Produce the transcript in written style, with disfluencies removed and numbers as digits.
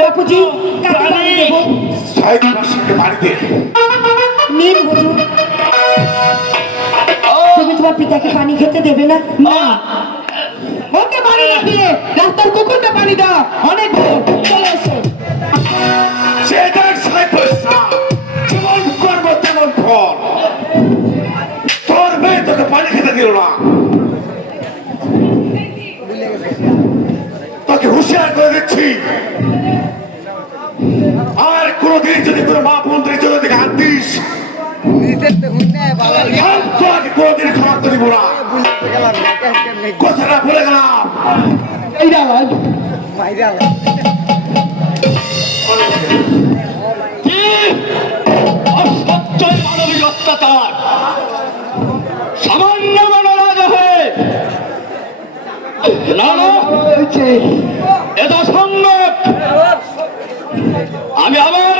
বাপুজি কাকে পানি দেব? সাহেবকে পানি দে। নিন বুঝু। তুমি তোমার পিতাকে পানি খেতে দেবে না? না, ওকে পানি না দিয়ে রাস্তার কুকুরকে পানি দাও। অনেক ভালো, চলে এসো। সে দেখ সাহেব যেমন কর্ম তেমন ফল। তোর মেয়ে তোকে পানি খেতে দিল না, তোকে হুঁশিয়ার করে দিচ্ছি, আর কোনদিন যদি কোনো মা মন্ত্রীর জন্য দিকে হাত দিস, তোকে কোনদিন ক্ষমা করে দিব না। কথাটা বলে গেলাম। কি অসহ্যই মানবিক অত্যাচার! সামান্য মনোরাজ হয়ে এটা সংগত। আমি আবার